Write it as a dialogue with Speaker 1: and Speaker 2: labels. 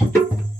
Speaker 1: Thank you.